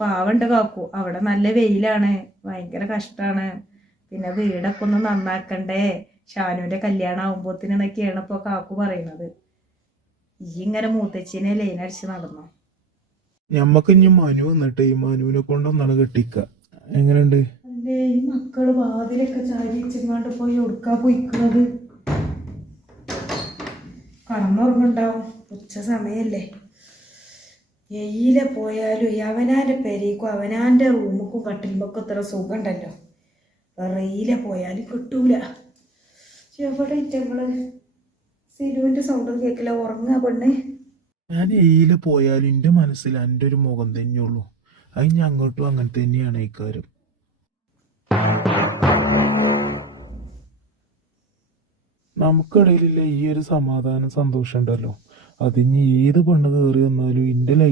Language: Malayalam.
പാവണ്ട് കാക്കു അവിടെ നല്ല വെയിലാണ് ഭയങ്കര കഷ്ടാണ് പിന്നെ വീടൊക്കെ ഒന്ന് നന്നാക്കണ്ടേ? ഷാനുവിന്റെ കല്യാണം ആവുമ്പോത്തിനൊക്കെയാണ് ഇപ്പൊ കാക്കു പറയണത് ഈ ഇങ്ങനെ മൂത്തച്ഛനെ ലൈനടിച്ച് നടന്നു? ഞമ്മക്ക് ഇനി മനു വന്നിട്ട് ഈ മനുവിനെ കൊണ്ടൊന്നാണ് കെട്ടിക്ക. എങ്ങനെയുണ്ട്? അല്ലേ ഈ മക്കൾ വാതിലൊക്കെ ചാരി വെച്ചെങ്ങാണ്ട് പോയി ഒടുക്കാ പോയിക്കുന്നത് കടന്നുറങ്ങുണ്ടാവും. ഉച്ച സമയല്ലേ. എയിലെ പോയാലും അവനാന്റെ പെരേക്കും അവനാന്റെ റൂമുക്കും കട്ടിലുമൊക്കെ ഇത്ര സുഖം ഉണ്ടല്ലോ വേറെയിലെ പോയാലും കിട്ടൂല. എവിടെ ഇറ്റങ്ങൾ സിനുവിന്റെ സൗണ്ട് കേക്കില്ല ഉറങ്ങുക പെണ്ണ്. ഞാൻ എയിൽ പോയാലും എന്റെ മനസ്സിൽ എന്റെ ഒരു മുഖം തന്നെയുള്ളൂ. അത് ഞാൻ അങ്ങോട്ടും അങ്ങനെ തന്നെയാണ് ഇക്കാര്യം. നമുക്കിടയിലുള്ള ഈ ഒരു സമാധാനം സന്തോഷം ഉണ്ടല്ലോ. അതിന് ഏത് പെണ്ണ് കയറി വന്നാലും എന്റെ ലൈഫ്